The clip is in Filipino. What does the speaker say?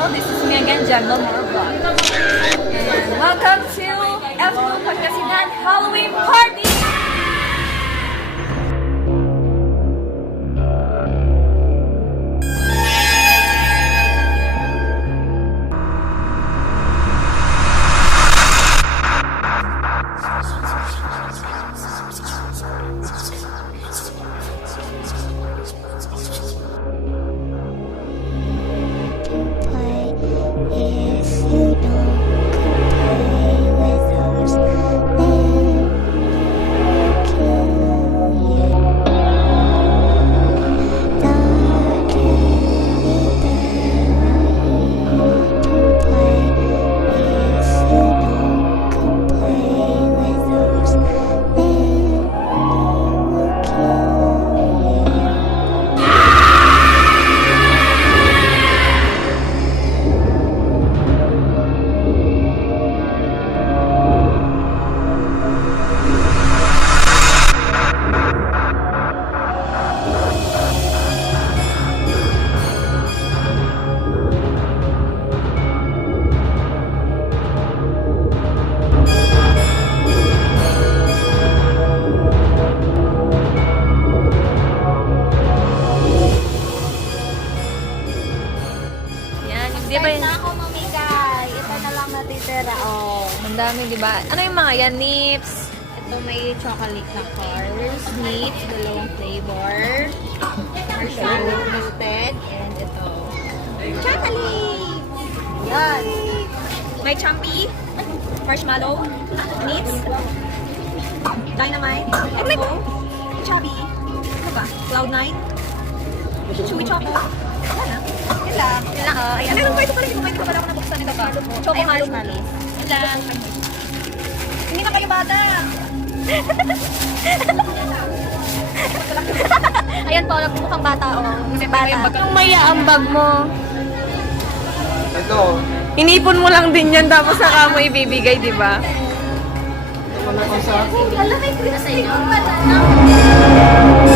channel. This is me again, Gemma More Vlog. And welcome to F2 Pagkasinan Halloween Party! Di ba yun? Na ako mamigay. Ito na lang natitira. Oh. Ang dami, di ba? Ano yung mga yan? Nips? Ito may chocolate na cars. Nips, dalawang flavor. Marshmallow roasted. And ito. Chocolate! Yan. May champi? Marshmallow? Nips? Dynamite? Ay, may chubby? Ano ba? Cloud9? Chewy Choco? Yan ah. Yan lang. Yan lang. Ayan. Meron pa ito pala. Hindi ko pala ako nabuksan nito pa. Choco Halo. Yan lang. Hindi na kayo bata. Ayan po, mukhang bata oh. Kasi bata. Yung maya ang bag mo. Ito. Inipon mo lang din yan tapos saka mo ibibigay, di ba? Wala ko sa... Wala kay Christy. Wala na.